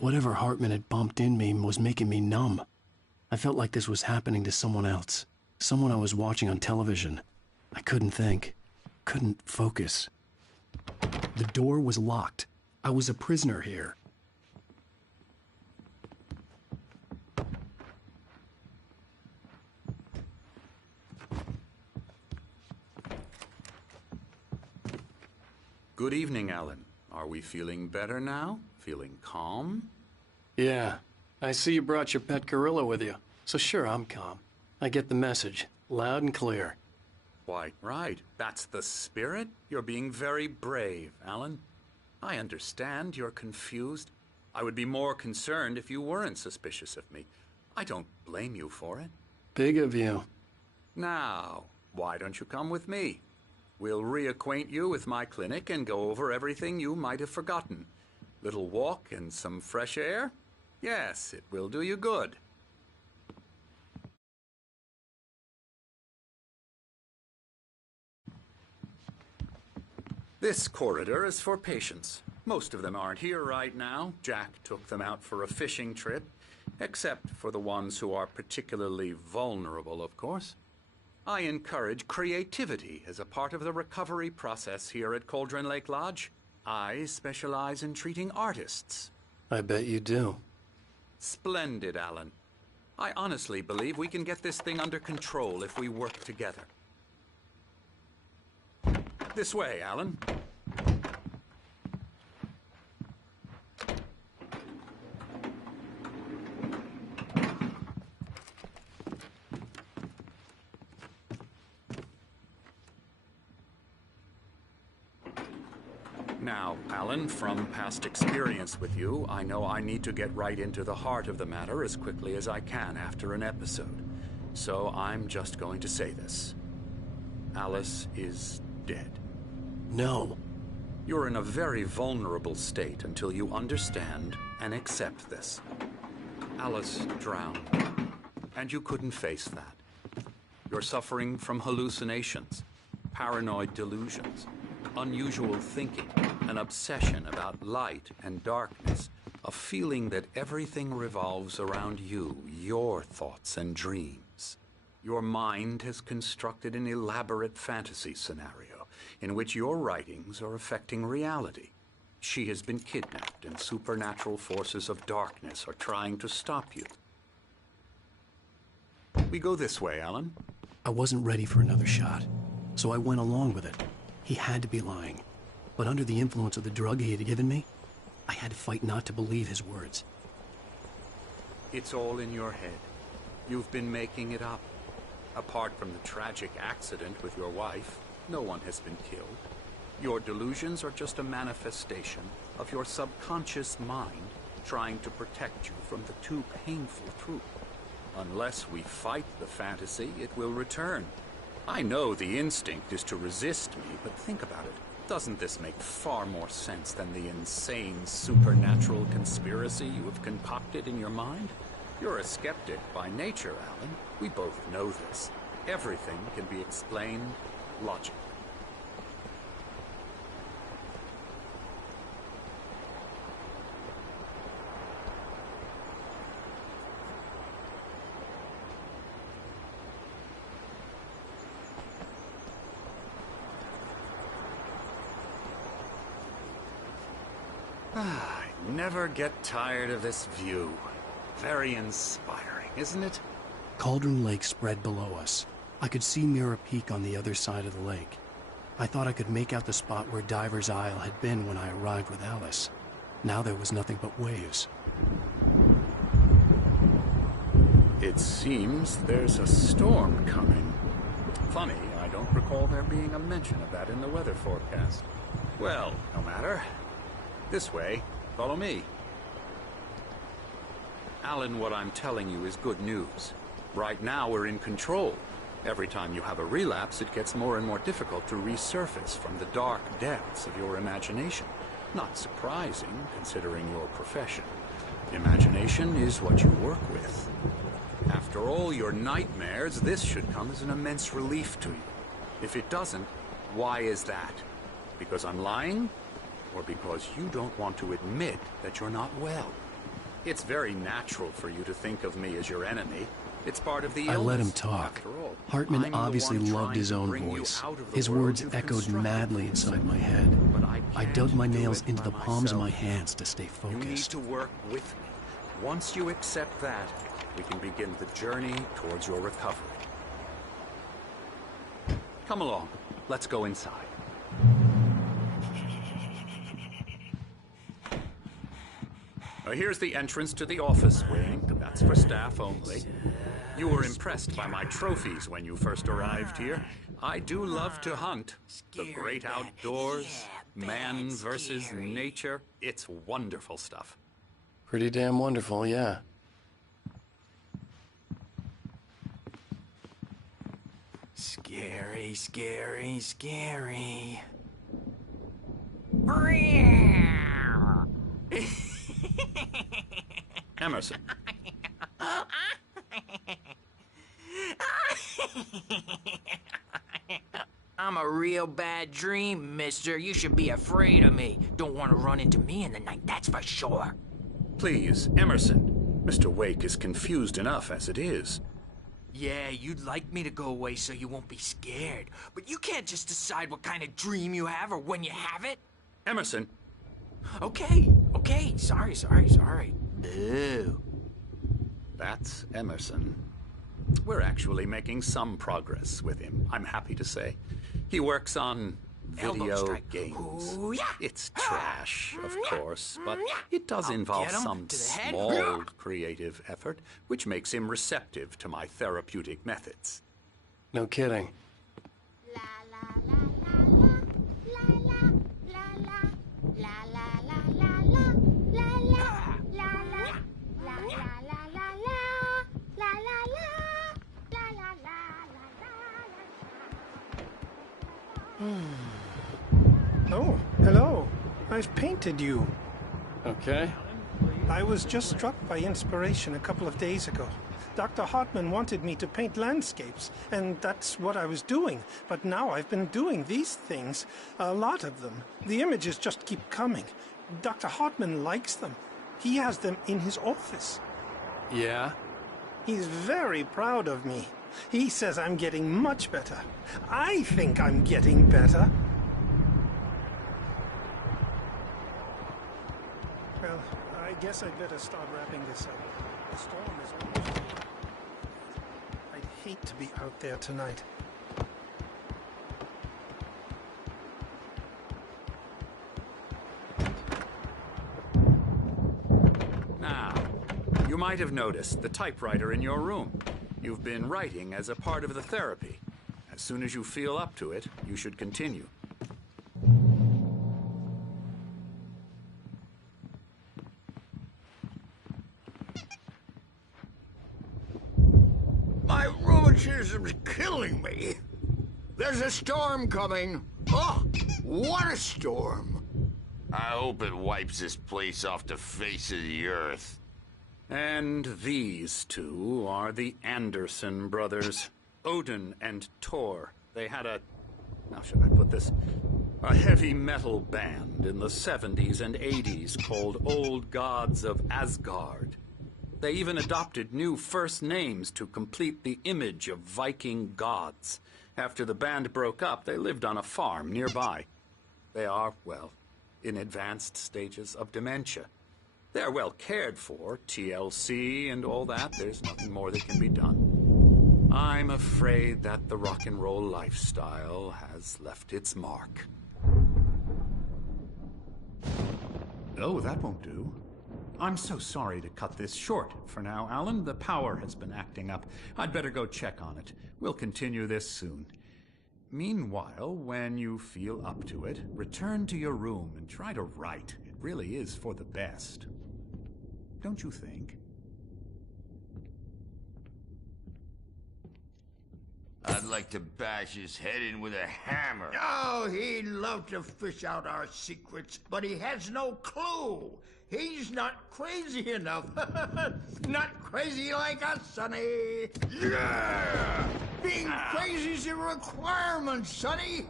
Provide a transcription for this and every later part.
Whatever Hartman had bumped in me was making me numb. I felt like this was happening to someone else. Someone I was watching on television. I couldn't think. Couldn't focus. The door was locked. I was a prisoner here. Good evening, Alan. Are we feeling better now? Feeling calm? Yeah. I see you brought your pet gorilla with you. So sure, I'm calm. I get the message. Loud and clear. Quite right. That's the spirit. You're being very brave, Alan. I understand you're confused. I would be more concerned if you weren't suspicious of me. I don't blame you for it. Big of you. Now, why don't you come with me? We'll reacquaint you with my clinic and go over everything you might have forgotten. Little walk and some fresh air? Yes, it will do you good. This corridor is for patients. Most of them aren't here right now. Jack took them out for a fishing trip, except for the ones who are particularly vulnerable, of course. I encourage creativity as a part of the recovery process here at Cauldron Lake Lodge. I specialize in treating artists. I bet you do. Splendid, Alan. I honestly believe we can get this thing under control if we work together. This way, Alan. Now, Alan, from past experience with you, I know I need to get right into the heart of the matter as quickly as I can after an episode. So I'm just going to say this. Alice is dead. No. You're in a very vulnerable state until you understand and accept this. Alice drowned, and you couldn't face that. You're suffering from hallucinations, paranoid delusions, unusual thinking, an obsession about light and darkness, a feeling that everything revolves around you, your thoughts and dreams. Your mind has constructed an elaborate fantasy scenario in which your writings are affecting reality. She has been kidnapped, and supernatural forces of darkness are trying to stop you. We go this way, Alan. I wasn't ready for another shot, so I went along with it. He had to be lying. But under the influence of the drug he had given me, I had to fight not to believe his words. It's all in your head. You've been making it up. Apart from the tragic accident with your wife, no one has been killed. Your delusions are just a manifestation of your subconscious mind trying to protect you from the too painful truth. Unless we fight the fantasy, it will return. I know the instinct is to resist me, but think about it. Doesn't this make far more sense than the insane supernatural conspiracy you have concocted in your mind? You're a skeptic by nature, Alan. We both know this. Everything can be explained logically. I never get tired of this view. Very inspiring, isn't it? Cauldron Lake spread below us. I could see Mirror Peak on the other side of the lake. I thought I could make out the spot where Diver's Isle had been when I arrived with Alice. Now there was nothing but waves. It seems there's a storm coming. Funny, I don't recall there being a mention of that in the weather forecast. Well, no matter. This way. Follow me. Alan, what I'm telling you is good news. Right now we're in control. Every time you have a relapse, it gets more and more difficult to resurface from the dark depths of your imagination. Not surprising, considering your profession. Imagination is what you work with. After all your nightmares, this should come as an immense relief to you. If it doesn't, why is that? Because I'm lying? Or because you don't want to admit that you're not well? It's very natural for you to think of me as your enemy. It's part of the illness. I let him talk. After all, Hartman I'm the obviously one loved trying his to own bring you voice. out of the His world words you've echoed constructed. madly inside my head. But I I dug can't my do nails it into by the palms of my myself. hands to stay You need focused. to work with me. Once you accept that, we can begin the journey towards your recovery. Come along. Let's go inside. Here's the entrance to the office wing. That's for staff only. You were impressed by my trophies when you first arrived here. I do love to hunt. The great outdoors, man versus nature. It's wonderful stuff. Pretty damn wonderful, yeah. Scary, scary, scary. Emerson. I'm a real bad dream, mister. You should be afraid of me. Don't want to run into me in the night, that's for sure. Please, Emerson. Mr. Wake is confused enough as it is. Yeah, you'd like me to go away so you won't be scared. But you can't just decide what kind of dream you have or when you have it. Emerson. Okay, sorry. Boo. That's Emerson. We're actually making some progress with him, I'm happy to say. He works on Elbow video strike. games. Ooh, yeah. It's trash, of course, but it does I'll involve get him some to the head. small creative effort, which makes him receptive to my therapeutic methods. No kidding. La la la la la la la la la la la la la la la la la la la la Oh, hello. I've painted you. Okay. I was just struck by inspiration a couple of days ago. Dr. Hartman wanted me to paint landscapes, and that's what I was doing. But now I've been doing these things, a lot of them. The images just keep coming. Dr. Hartman likes them. He has them in his office. Yeah? He's very proud of me. He says I'm getting much better. I think I'm getting better. Well, I guess I'd better start wrapping this up. The storm is almost over. I'd hate to be out there tonight. Now, you might have noticed the typewriter in your room. You've been writing as a part of the therapy. As soon as you feel up to it, you should continue. My rheumatism's killing me. There's a storm coming. Oh, what a storm. I hope it wipes this place off the face of the earth. And these two are the Anderson brothers, Odin and Tor. They had how should I put this? A heavy metal band in the 70s and 80s called Old Gods of Asgard. They even adopted new first names to complete the image of Viking gods. After the band broke up, they lived on a farm nearby. They are, well, in advanced stages of dementia. They're well cared for, TLC and all that. There's nothing more that can be done. I'm afraid that the rock and roll lifestyle has left its mark. Oh, that won't do. I'm so sorry to cut this short for now, Alan. The power has been acting up. I'd better go check on it. We'll continue this soon. Meanwhile, when you feel up to it, return to your room and try to write. It really is for the best. Don't you think? I'd like to bash his head in with a hammer. Oh, he'd love to fish out our secrets, but he has no clue. He's not crazy enough. Not crazy like us, Sonny. Yeah! Being crazy's a requirement, Sonny.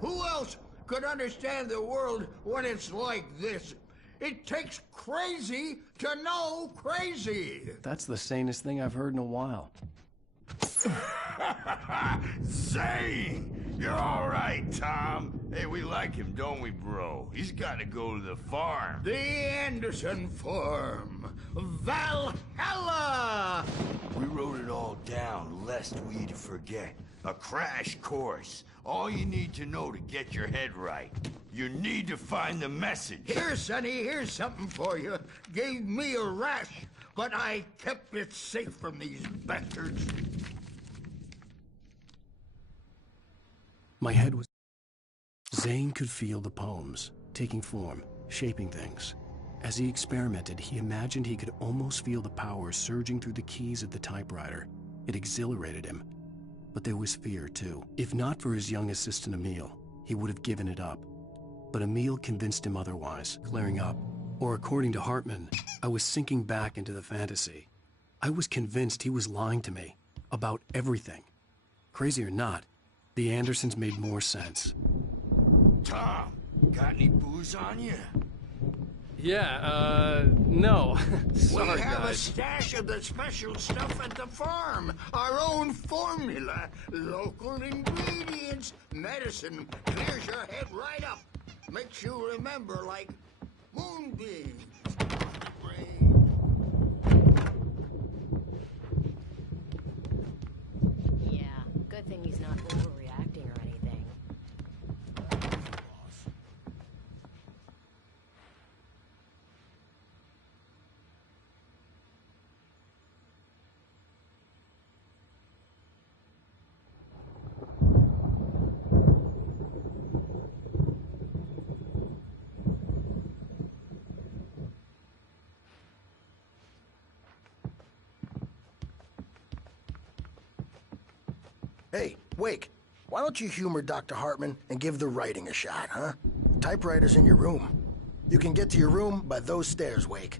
Who else could understand the world when it's like this? It takes crazy to know crazy. That's the sanest thing I've heard in a while. Zane! You're all right, Tom. Hey, we like him, don't we, bro? He's got to go to the farm. The Anderson Farm. Valhalla! We wrote it all down, lest we forget. A crash course. All you need to know to get your head right. You need to find the message. Here, Sonny, here's something for you. Gave me a rash, but I kept it safe from these bastards. My head was... Zane could feel the poems, taking form, shaping things. As he experimented, he imagined he could almost feel the power surging through the keys of the typewriter. It exhilarated him. But there was fear, too. If not for his young assistant Emil, he would have given it up. But Emil convinced him otherwise, clearing up. Or according to Hartman, I was sinking back into the fantasy. I was convinced he was lying to me. About everything. Crazy or not, the Andersons made more sense. Tom, got any booze on you? Yeah, no. Sorry, we have guys. a stash of the special stuff at the farm. Our own formula. Local ingredients. Medicine clears your head right up. Makes you remember like moonbeams. Yeah, good thing he's not overreacting or anything. Hey, Wake, why don't you humor Dr. Hartman and give the writing a shot, huh? Typewriter's in your room. You can get to your room by those stairs, Wake.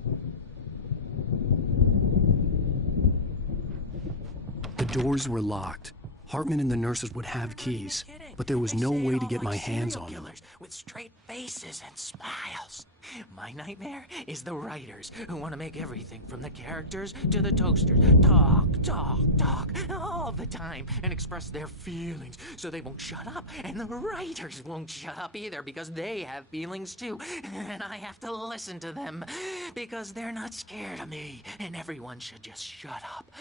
The doors were locked. Hartman and the nurses would have keys, but there was no way to get my hands on them. With straight faces and smiles. My nightmare is the writers who want to make everything from the characters to the toasters talk all the time and express their feelings so they won't shut up, and the writers won't shut up either because they have feelings too, and I have to listen to them because they're not scared of me, and everyone should just shut up.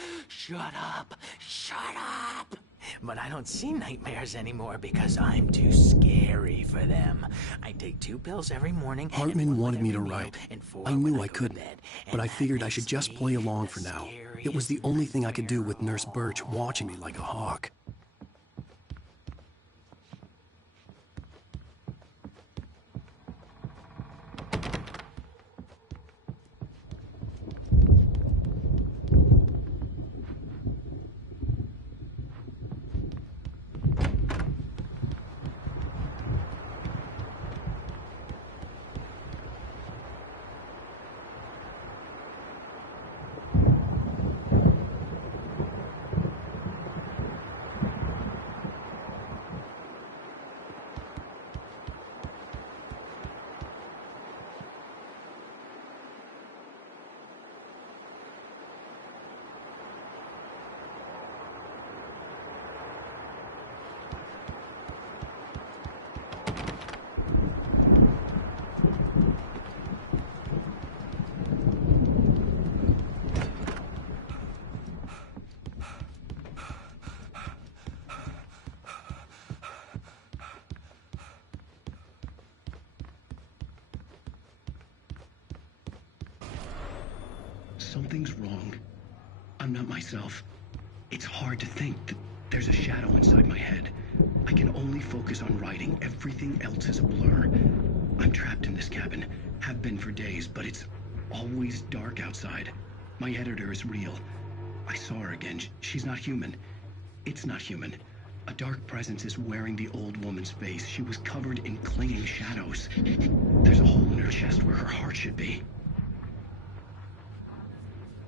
But I don't see nightmares anymore because I'm too scary for them. I take 2 pills every morning. Hartman wanted me to write. I knew I couldn't, but I figured I should just play along for now. It was the only thing I could do with Nurse Birch watching me like a hawk. Something's wrong. I'm not myself. It's hard to think that there's a shadow inside my head. I can only focus on writing. Everything else is a blur. I'm trapped in this cabin. Have been for days, but it's always dark outside. My editor is real. I saw her again. She's not human. It's not human. A dark presence is wearing the old woman's face. She was covered in clinging shadows. There's a hole in her chest where her heart should be.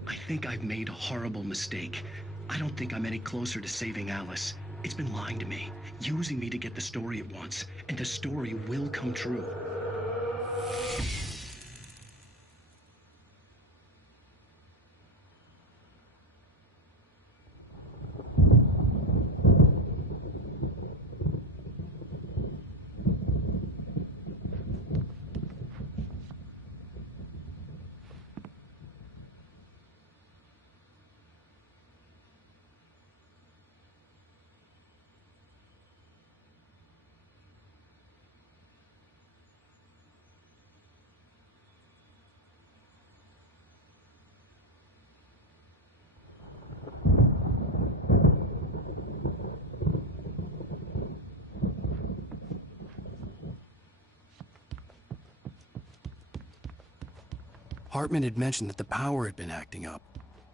I think I've made a horrible mistake. I don't think I'm any closer to saving Alice. It's been lying to me, using me to get the story it wants, and the story will come true. Hartman had mentioned that the power had been acting up.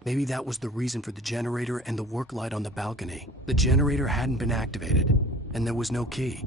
Maybe that was the reason for the generator and the work light on the balcony. The generator hadn't been activated, and there was no key.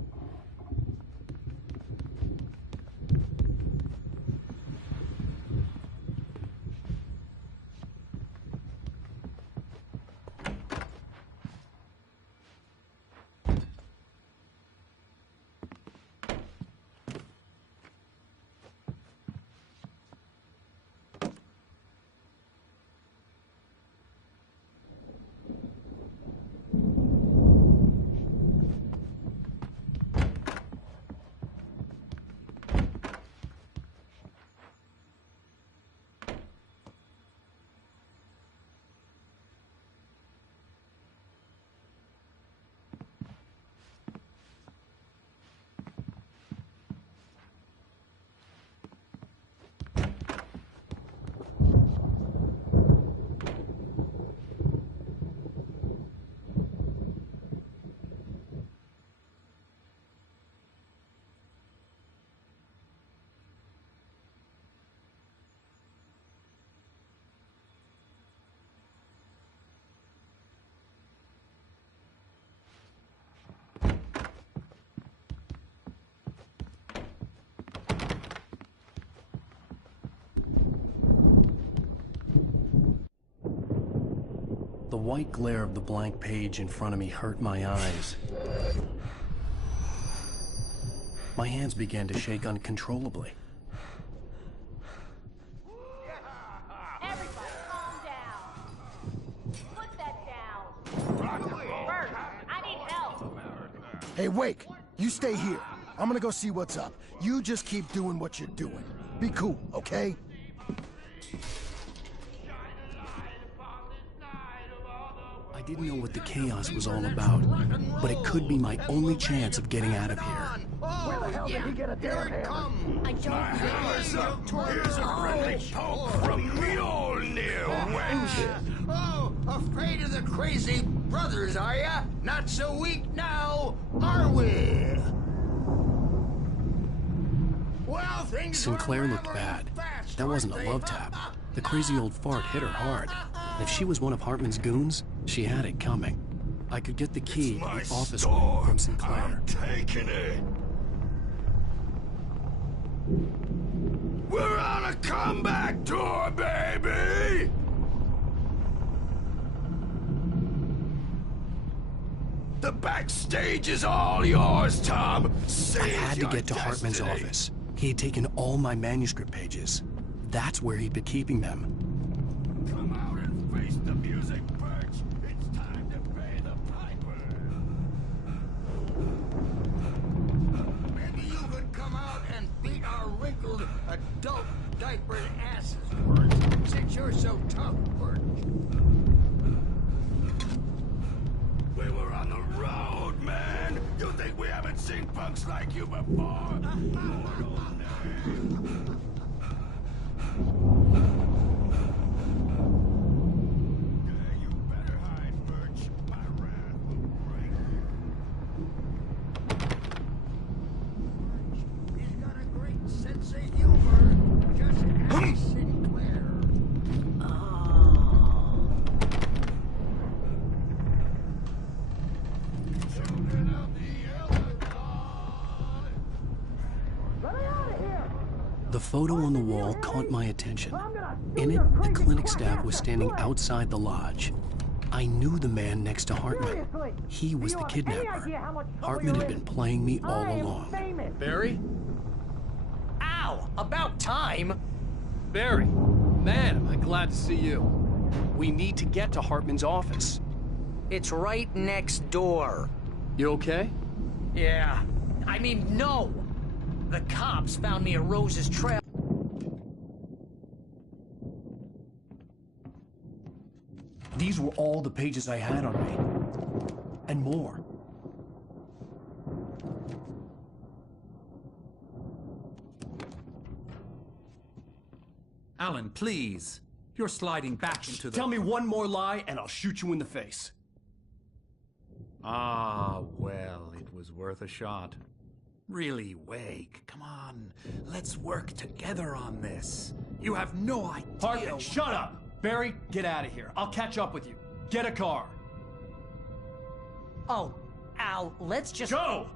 The white glare of the blank page in front of me hurt my eyes. My hands began to shake uncontrollably. Everybody, calm down. Put that down. Bert, I need help. Hey, Wake, you stay here. I'm gonna go see what's up. You just keep doing what you're doing. Be cool, okay? I didn't know what the chaos was all about, but it could be my only chance of getting out of here. Where the hell did he get a damn hand? I don't know. Here's a friendly poke from Mjolnir, wench! Oh, afraid of the crazy brothers, are ya? Not so weak now, are we? Well, things Sinclair were looked rattling bad. fast, That wasn't a weren't they? love tap. The crazy old fart hit her hard. If she was one of Hartman's goons, she had it coming. I could get the key to My the office store. room from Sinclair. I'm taking it. We're on a comeback tour, baby! The backstage is all yours, Tom. I had to get to Hartman's office. He had taken all my manuscript pages. That's where he'd been keeping them. Come out and face the music, Birch. It's time to pay the piper. Maybe you could come out and beat our wrinkled adult diapered asses for us, since you're so tough, Birch. We were on the road, man. You think we haven't seen punks like you before? You better hide, Birch. My wrath will break He's got a great sense of humor. Just ask Sinclair. Children of the Elder God. The photo on the wall caught my attention. In it, the clinic staff was standing outside the lodge. I knew the man next to Hartman. He was the kidnapper. Hartman had been playing me all along. Barry? Ow! About time! Barry! Man, am I glad to see you. We need to get to Hartman's office. It's right next door. You okay? Yeah. I mean, no! The cops found me at Rose's trail. These were all the pages I had on me. And more. Alan, please. You're sliding back into the... Tell me one more lie and I'll shoot you in the face. Ah, well, it was worth a shot. Really, Wake, come on. Let's work together on this. You have no idea. Hartman, shut up! Barry, get out of here. I'll catch up with you. Get a car. Oh, Al, let's just... Go!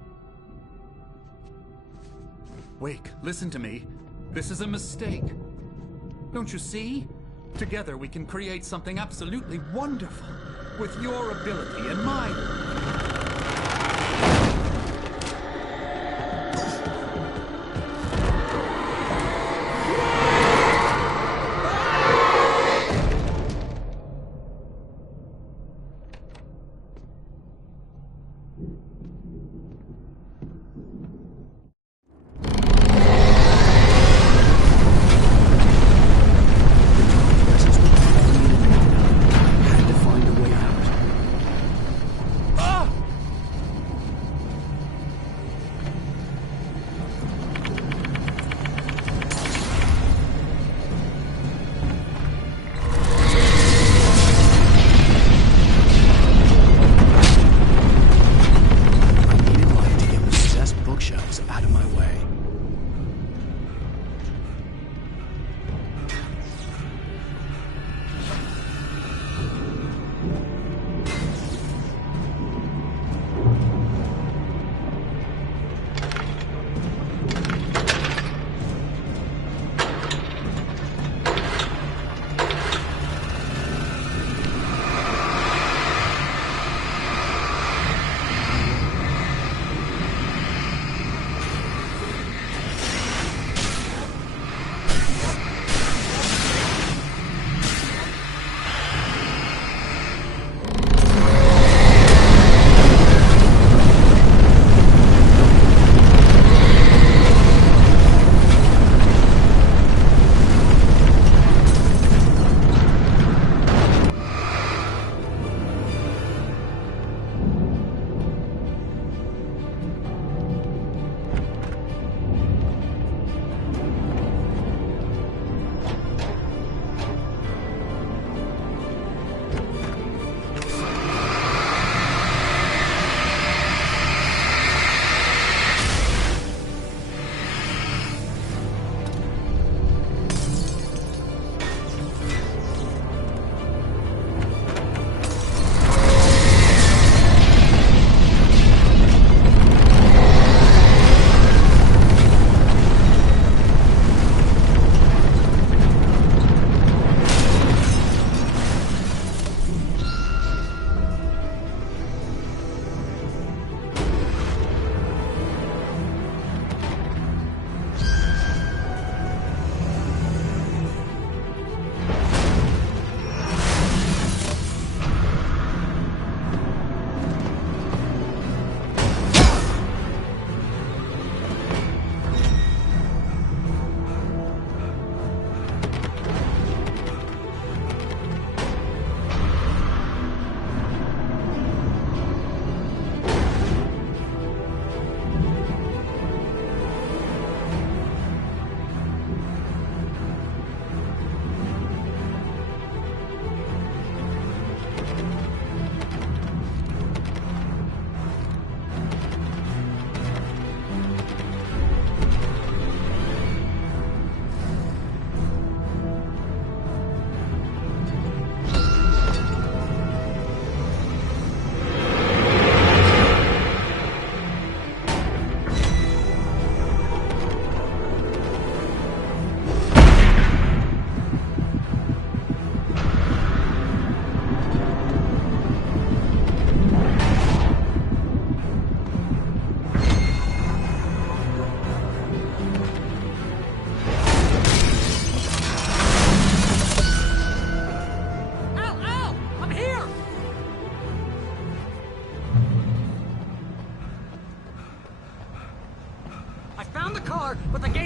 Wake, listen to me. This is a mistake. Don't you see? Together we can create something absolutely wonderful. With your ability and mine.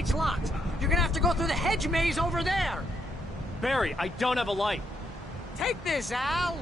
gate's locked. You're gonna have to go through the hedge maze over there. Barry, I don't have a light. Take this, Al.